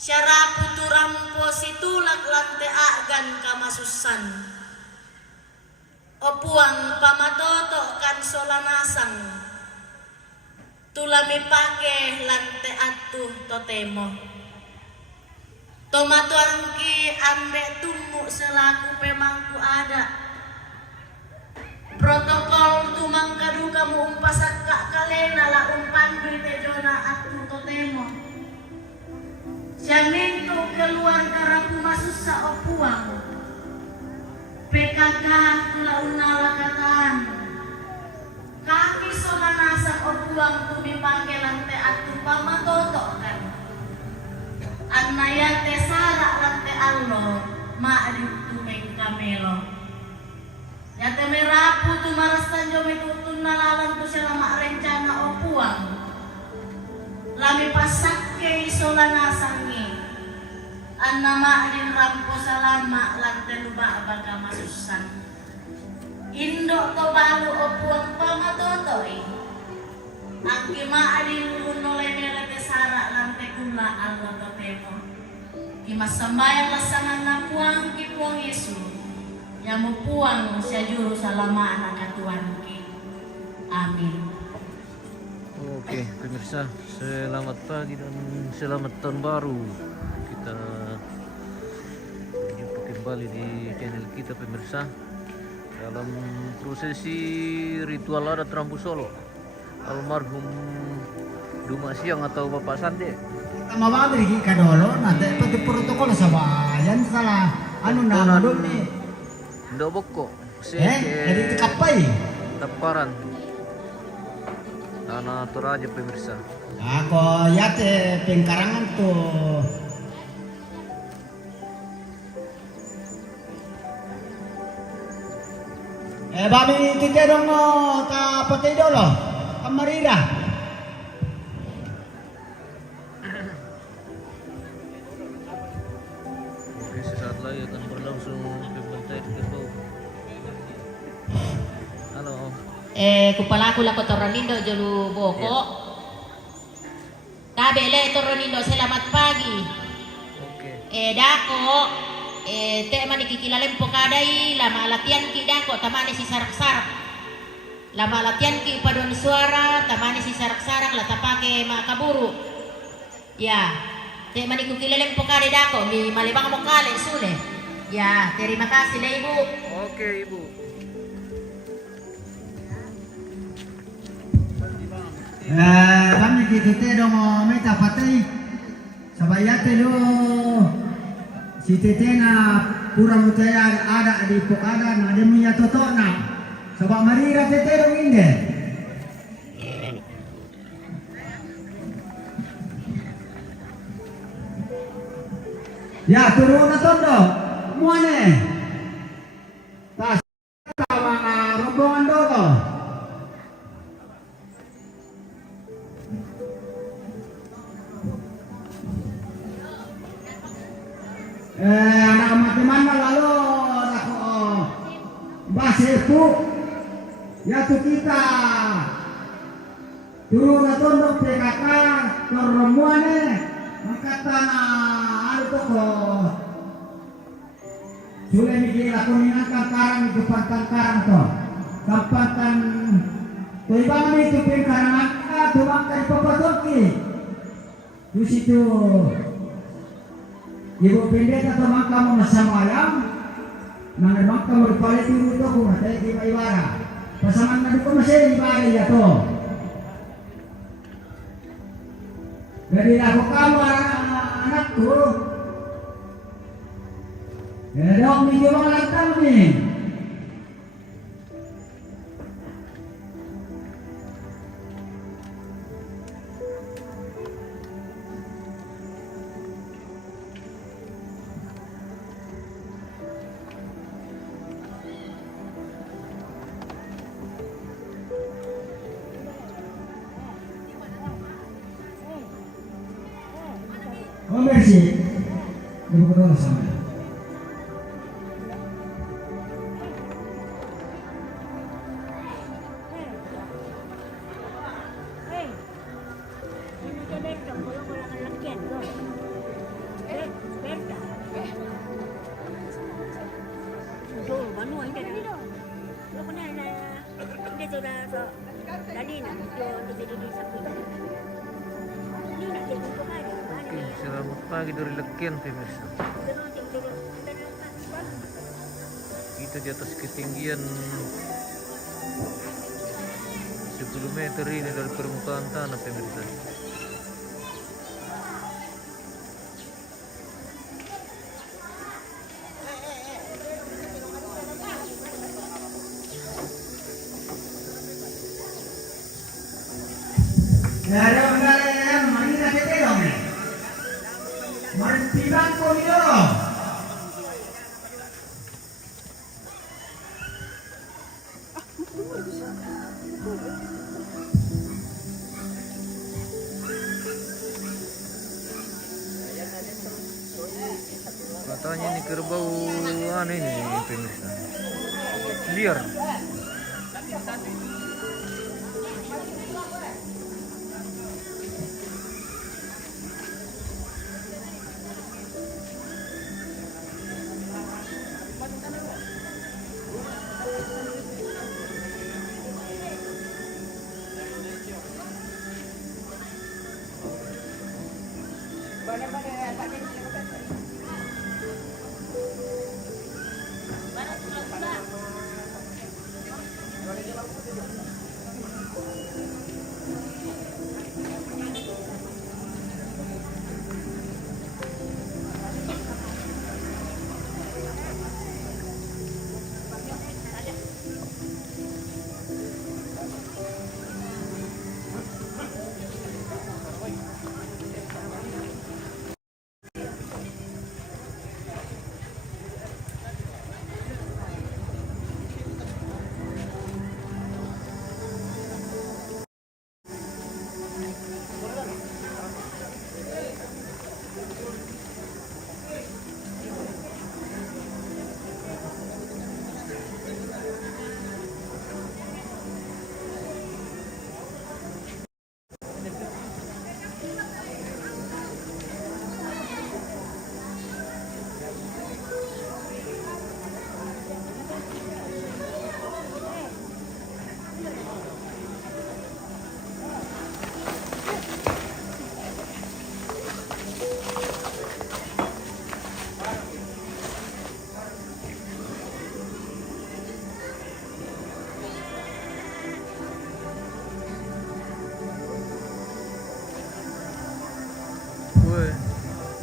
Syarapu turampo situlak lante agan kamasusan. Opuang pamatoto kan solanasan. Tulami pake lante atuh totemo. Tomatuangki ambek tumuk selaku pemangku ada. Protokol tumang kadu kamu umpasak kak kalena la umpan duite jona atuh totemo. Jamintu keluarga rapu masuk sa opuang. PKK kula unala kataan. Kaki solanasa opuang tumi pake lante atu pamatoto kan. Anayate sarak lante allo ma'adip tumeng kamelo. Yate merapu tu marastan jo metutun nalalan tu selama rencana opuang. Lami pasakke solanasangi. Annama adin rampo salama lante luba abaga masusan. Indo to balu opuang pamatotoi. Angki ma adin unole melete sarak lante kula Allah totemo. Kimas sambayang lasangan napuang kipuang Yesu. Yang mupuang siya juru salama anak katuan ki. Amin. Oke, pemirsa, selamat pagi dan selamat tahun baru. Kita berjumpa kembali di channel kita, pemirsa, dalam prosesi ritual adat Rambu Solo almarhum Duma Siang atau Bapak Sande. Mawagri ka dolo nanti pati protokol sa bayan salah anu na dun ni. Ndoboko. Jadi kapay. Taparan. Tanah Toraja, pemirsa. Ako yate pengkarangan tuh. Babi kita dong ta patay dolo. Kamarira. Oke, sesaat lagi akan berlangsung pembantaian kerbau. Halo. Kupalaku lako Toronindo jolu boko. Kabele Toronindo selamat pagi. Oke. Dako te mani kikilalen pokadai lama latihan ki dako tamani si sarak-sarak. Lama latihan ki paduan suara tamani si sarak-sarak la tapake makaburu. Ya, te mani kikilalen pokadai dako mi malibang mo kale sule. Ya, terima kasih lah Ibu. Oke, Ibu. Kami kita dong meta patay. Sabayate lo si tetena pura mutaya ada di pokada na dia punya totona. Sabak marira tete dong inde. Ya turun na tondo. Muane. Tas sama rombongan dolo. Anak teman lalu aku basepu ya tu kita turun atau untuk PKK terremuane mengkata ada toko sudah mikir aku ingatkan karang itu pantang karang toh kampatan tuibangan itu pengkarang tuh bangkai papatorki di situ. Ibu pendeta teman kamu masamayang, nang emang kamu berpaling dulu tu aku nanti kita ibarat. Pasangan nadu kamu masih ibarat ya tu. Jadi aku kamu anakku, ya dong ni jual lantang ni. Oh merci. Ibu kedua sama. Oke, selamat pagi dari Lekian pemirsa. Kita di atas ketinggian 10 meter ini dari permukaan tanah pemirsa. Ada yang mana tete dong? Martiban komido. Katanya ini kerbau aneh ini pemirsa. Liar.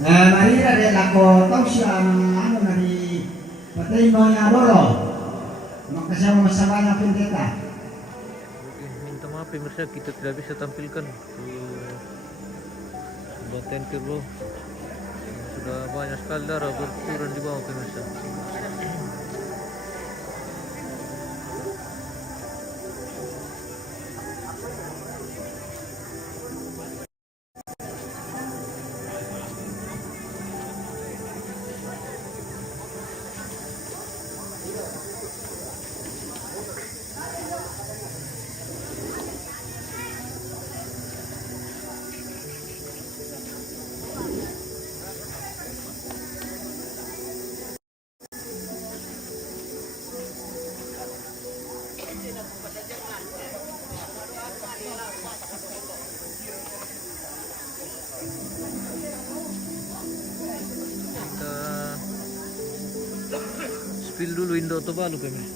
Marira de la Cotausia ano dari patay mo niya Roro. Makasama masama pendeta. Oke, minta maaf pemirsa kita tidak bisa tampilkan baten kerbau. Sudah banyak sekali darah berturun di bawah pemirsa. Spill dulu Indo atau Balu pemirsa.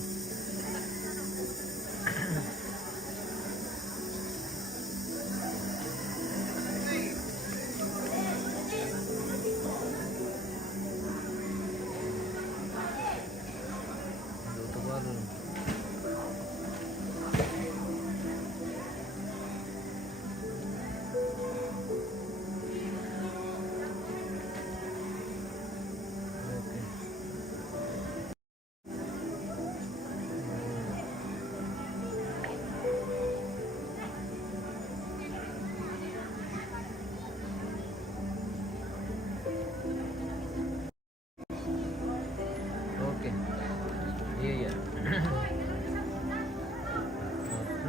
Indo atau Balu. Oke. Iya.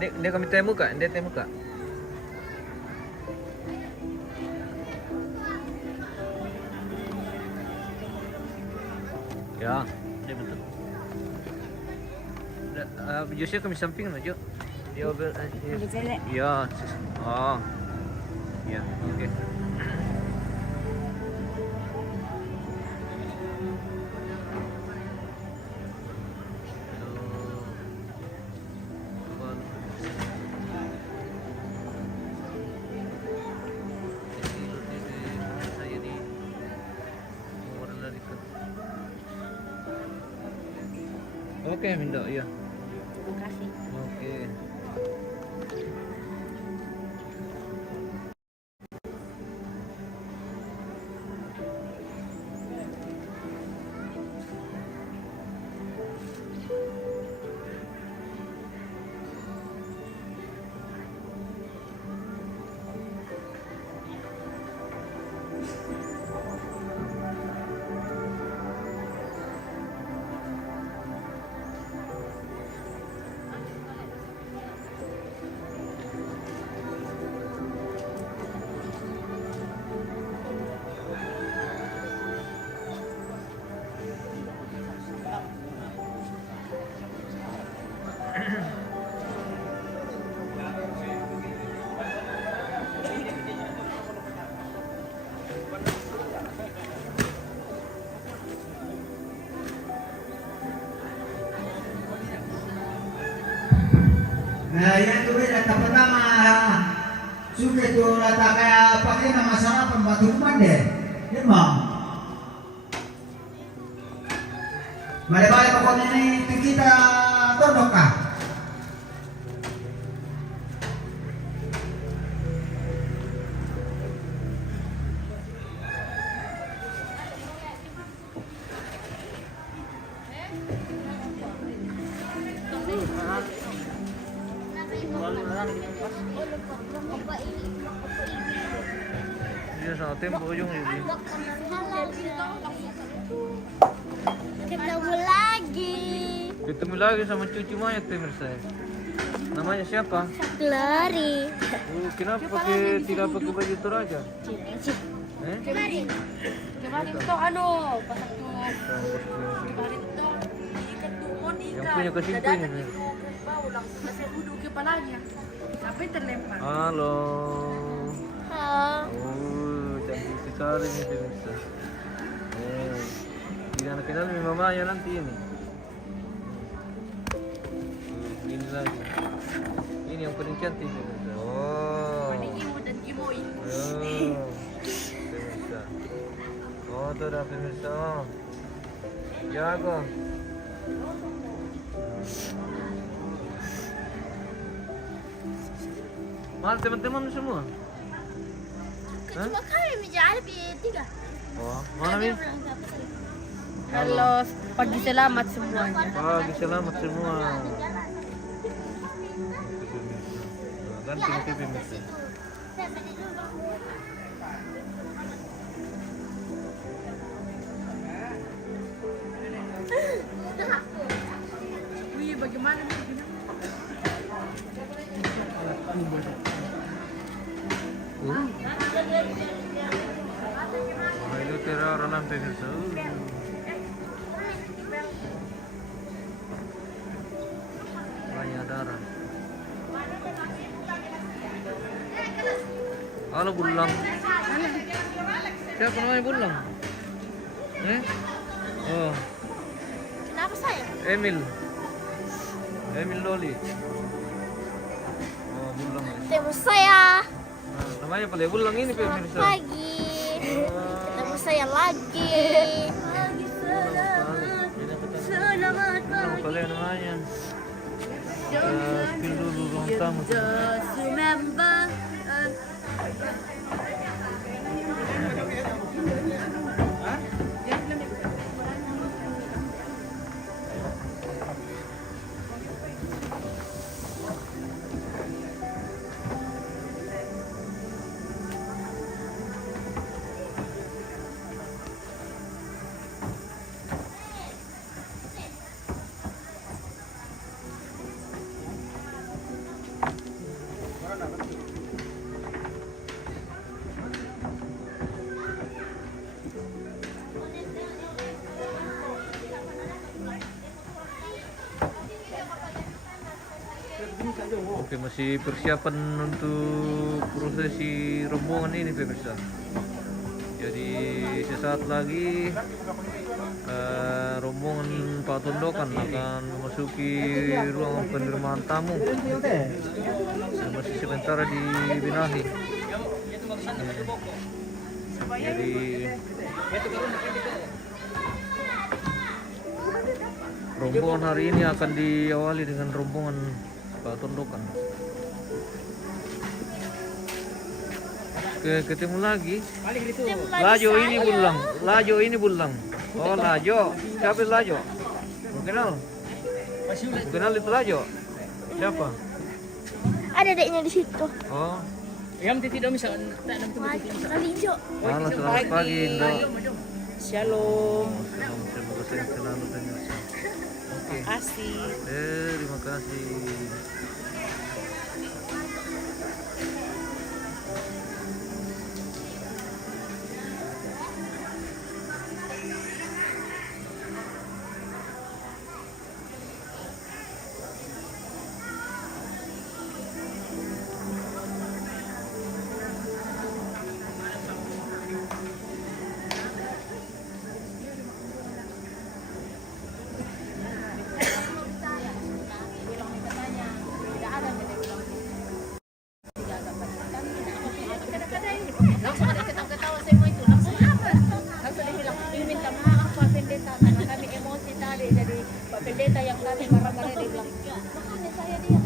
Ndek kami temu kak, ndek temu kak. Ya, ya betul. Jusnya kami samping lah, Jo. Dia ya. Oh. Ya, oke. Oke, Minda, iya. Terima kasih. Oke. Nah, yang itu beda pertama suka itu rata kayak pakai nama sarapan batu kuman deh, emang. Balik-balik pokoknya ini itu kita todok kah? Dia sama tempo ujung ini. Ketemu lagi. Ketemu lagi sama cucu Maya pemirsa. Namanya siapa? Glory. Kenapa tidak pakai baju toraja? Kemarin. Kemarin tuh pas waktu kemarin tuh ikan tumon Yang ikan. punya kesimpulan Dadakan ini. ibu bau langsung kasih duduk kepalanya sampai terlempar. Halo. Halo. Oh, cantik sekali nih pemirsa. Tidak kenal nih mamanya nanti ini. Ini lagi. Ini yang paling cantik pemirsa. Oh. Paling ibu dan kimoi. Pemirsa. Oh, tuh dah pemirsa. Jago. Mana teman-teman semua? Hah? Cuma kami menjadi tiga. Oh, mana Mi? Halo, pagi selamat semuanya. Pagi selamat semua. Ganti TV pemirsa. Wih, bagaimana nih? Wah, itu teror pemirsa. Banyak darah. Halo Bulang. Siapa namanya Bulang? Oh, Kenapa saya? Emil. Emil Loli. Oh, Bulang. Ketemu saya. Nah, namanya paling Bulang ini pemirsa. Lagi. Ketemu saya lagi. Selamat Bulang paling namanya. Spill dulu ruang tamu. Just remember. Oke, masih persiapan untuk prosesi rombongan ini pemirsa. Jadi sesaat lagi rombongan Pak Tondokan akan memasuki ruang penerimaan tamu. Masih sementara dibenahi. Jadi rombongan hari ini akan diawali dengan rombongan Pak Tondokan. Ketemu lagi. Lajo ini bulang. Lajo ini bulang. Oh, Lajo. Siapa itu Lajo? Kenal? Kenal itu Lajo? Siapa? Ada adiknya di situ. Oh. Kalijo. Halo, selamat pagi, Indo. Shalom. Terima kasih selalu pemirsa. Oke. Asih. Terima kasih. Langsung ada ketawa-ketawa semua itu. Langsung dia bilang, "Ini minta maaf Pak Pendeta karena kami emosi tadi dari Pak Pendeta yang tadi marah-marah." Dia bilang, "Makanya saya dia."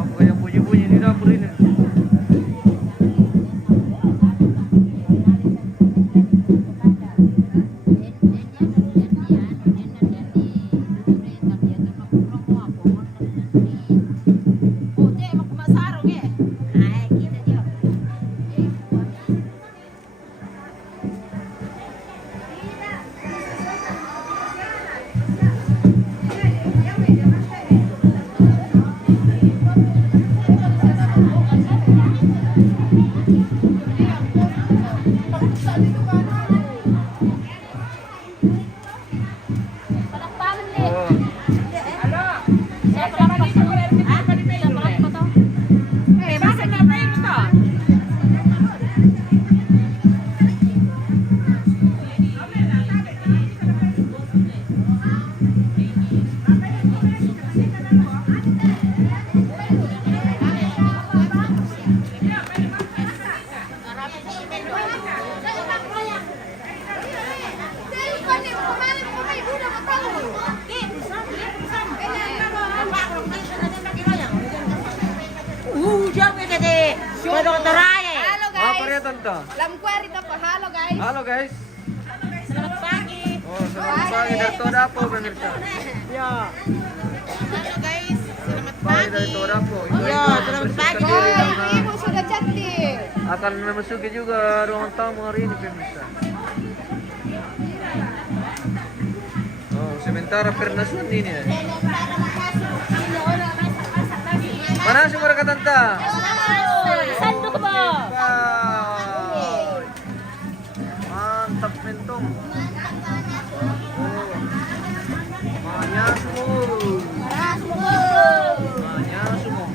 Apa yang bunyi-bunyi di dapur ini? Apa ya tante? Halo guys. Halo guys. Selamat pagi. Oh, selamat pagi dari Todapo pemirsa. Ya. Halo guys, selamat Pagi dari pagi. Todapo. Ya, selamat pagi. Ibu sudah cantik. Akan memasuki juga ruangan tamu hari ini pemirsa. Oh, sementara Pernasuan ini ya. Mana sih mereka tante? Sanduk po. Wow. Mantap mentum. Oh. Manya semua. Manya semua.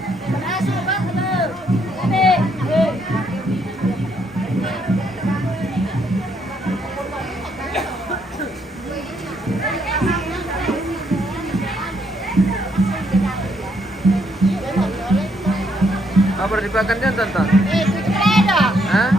Apa dipakan dia tante? Hah?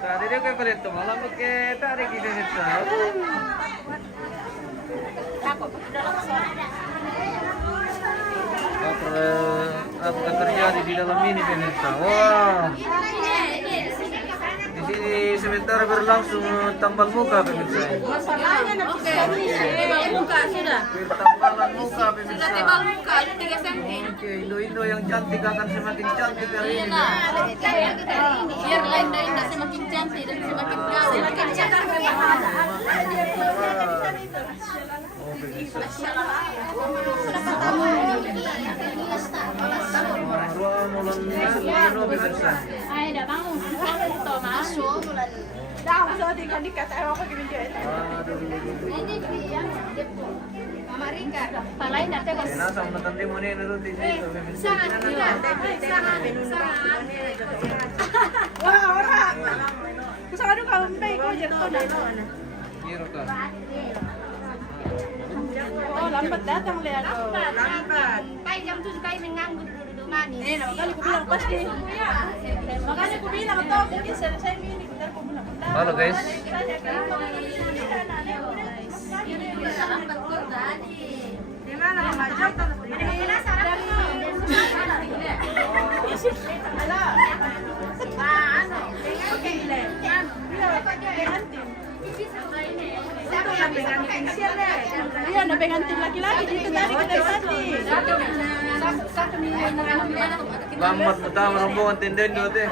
Tadi dia kayak kulit tuh malam pakai tarik gitu pemirsa. Apa terjadi di dalam ini pemirsa? Wah. Di sini sebentar berlangsung tambal muka pemirsa. Oke. Buka sudah. Tambalan muka pemirsa. Sudah tebal muka 3 cm. Oke, Indo-Indo yang cantik akan semakin cantik hari ini. Biar lain-lainnya semakin cantik dan semakin gaul. Semakin cantik. Oh, pemirsa. Dua mulan no pemirsa. Nasa menonton demo nih nurut di situ pemirsa. Giro ka. Oh, lambat datang lihat. Lambat. Kayak jam 7 kayak nganggur duduk manis. Makanya aku bilang pasti. Makanya aku bilang toh, mungkin selesai ini bentar aku bilang. Halo guys. Di mana Mama Jok? Ini sarap. Iya, ada pengantin laki-laki itu tadi kita tadi. Lambat pertama rombongan tenden dulu teh.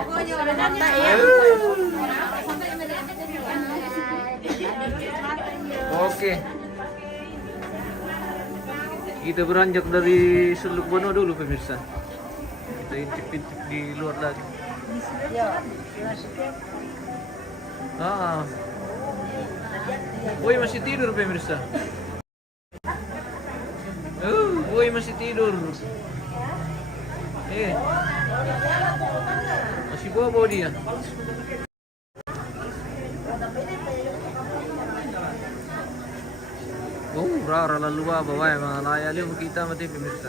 Oke. Kita beranjak dari Seluk Bono dulu pemirsa. Kita intip-intip di luar lagi. Woi masih tidur pemirsa. Woi masih tidur. Masih bobo dia. Rara lalu bawa ya mga layali mo kita mati pemirsa.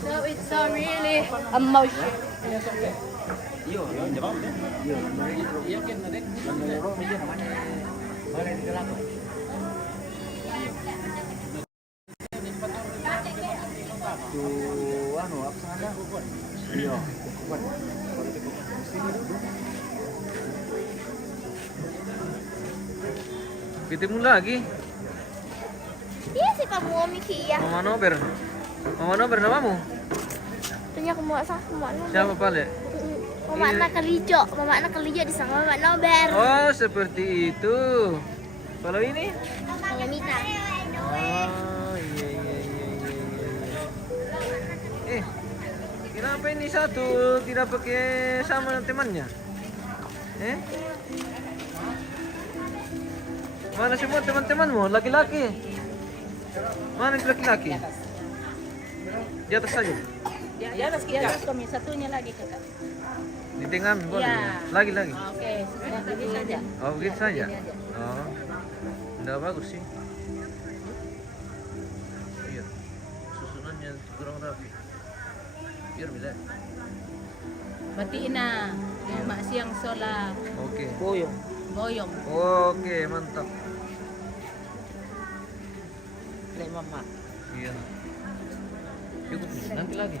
So it's so really emotional. Ketemu lagi. Iya sih kamu Miki ya. Mama Nober. Mama Nober namamu? Tanya kamu asal Mama Nober. Siapa pale? Mama anak Kelijo. Mama anak Kelijo disangka Mama Nober. Oh seperti itu. Kalau ini? Mama Mita. Oh iya. Kenapa ini satu tidak pakai sama temannya? Mana semua teman-temanmu? Laki-laki? Mana itu laki-laki? Di atas saja? Di atas kita kami satunya lagi kakak. Di tengah boleh? Ya. Lagi. Oke, sudah begitu saja. Oh begitu saja? Oh, tidak bagus sih. Iya, susunannya kurang rapi. Biar bisa. Batiin na yung siang sola Oke. boyong. Oke, mantap. Lay mama. Iya. Cukup nih, nanti lagi.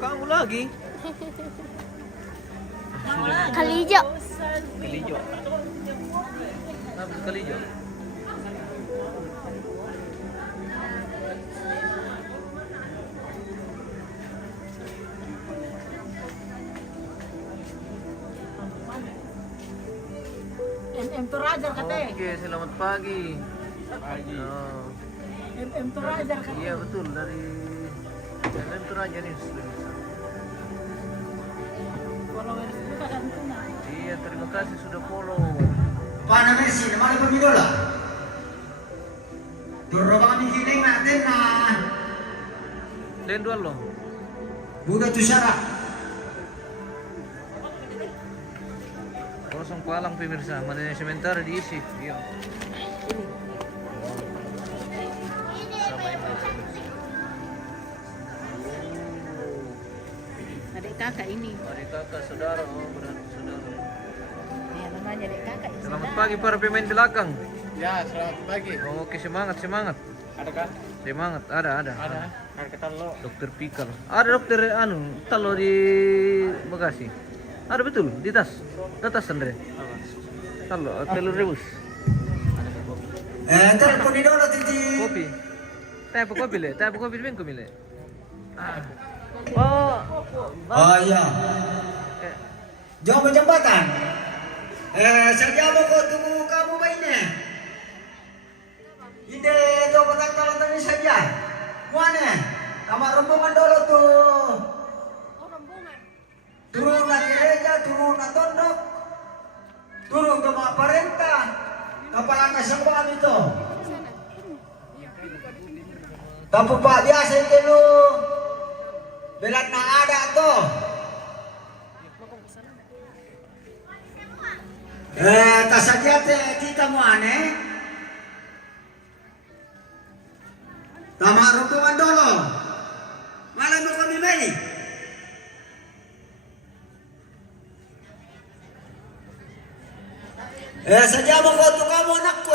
Kamu lagi? Kelijo. Kelijo. Kenapa kelijo? MM Toraja katanya. Oke, selamat pagi. Oh. MM Toraja katanya. Iya betul dari MM Toraja nih. Followers kita kan tuna. Iya terima kasih sudah follow. Paano Messi? Naman ang pamigola? Turo ba kami kiling natin na Lenduan loh. buga to Syara? Kosong palang pemirsa, mana yang sementara diisi. Iya. Sama ini pemirsa. Adik kakak ini. Adik kakak saudara, oh berarti saudara. Ya namanya adik kakak. Ya, Selamat saudara. pagi para pemain belakang. Ya, selamat pagi. Oh, oke, semangat, semangat. Ada kan? Semangat, ada. Ada. Ada ketan lo. Dokter Pikal. Ada dokter Talo di Bekasi. Ada betul di tas. Di tas Andre. Talo, telur rebus. Telepon di dulu titi. Kopi. Teh apa kopi le? Teh apa kopi bengko mile? Oh. Oh iya. Eh, Jauh jembatan. Saja mau kau tunggu kamu mainnya. Ide tu petang talan tadi saja. Mana? Kamar rombongan dulu tuh. Turun ke gereja, turun ke tondok, turun ke mak parenta. Kapal kesembuhan itu. Tapi pak biasa itu lu. Belat nak ada tuh. Tak saja kita mau aneh. Kamar rombongan dulu. Malam mau kami main. Saja mau foto kamu anakku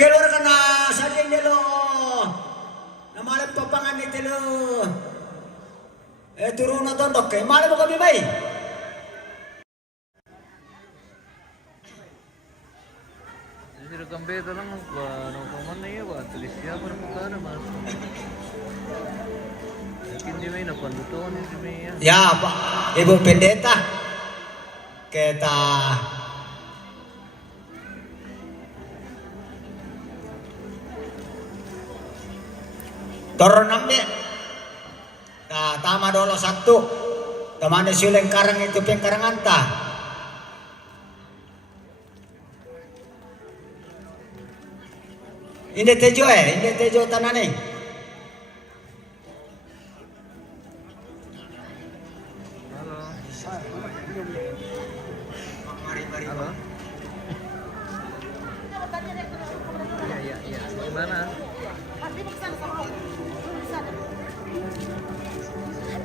keluar kena saja dulu. Nama lem papangan itu lo. Turun nonton dok. Malam mau kami main. jadi kambeto lang ba no kaman ya ba tulis siya para magkana mas. Hindi may napandutuan hindi may. Ya pak, ibu pendeta. Kita turun ambil. Nah, tama dulu satu. Teman suleng karang itu pengkarang anta. Ini tejo tanah nih. Halo. Halo. Iya. Gimana?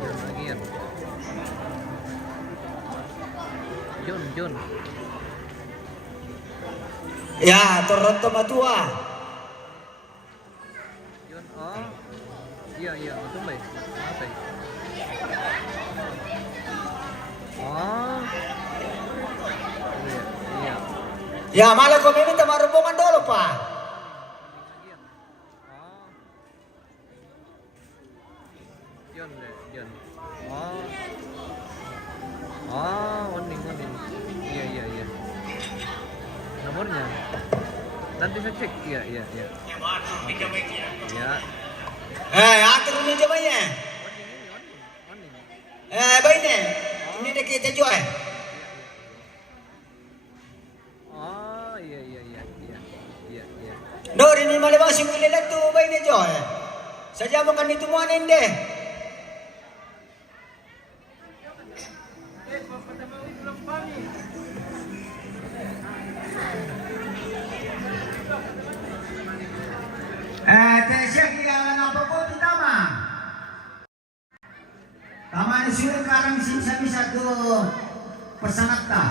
Bagian. John. Ya, turun tua. John, oh. Iya, betul baik. Apa ya? Oh. Iya. Ya, malah kau minta rombongan dulu pak. Oh. John. Oh. Oh, warning. Iya. Nomornya. Nanti saya cek. Iya. Ya. Atur ini jawabnya. Baiknya. Ini dekat tejo Oh, iya. Dor ini malah masuk ke dalam tu baiknya jo. Saja makan itu mana inde. Tesya kira apa kau ditama? Taman sudah karang bisa tuh persanakta.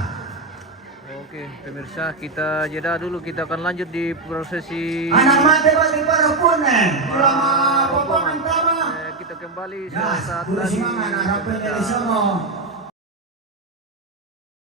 Oke, pemirsa, kita jeda dulu. Kita akan lanjut di prosesi Anak mati bagi para pune. Ulama potongan tama. kita kembali Ya, saat kulo lagi. semangat harapan dari semua.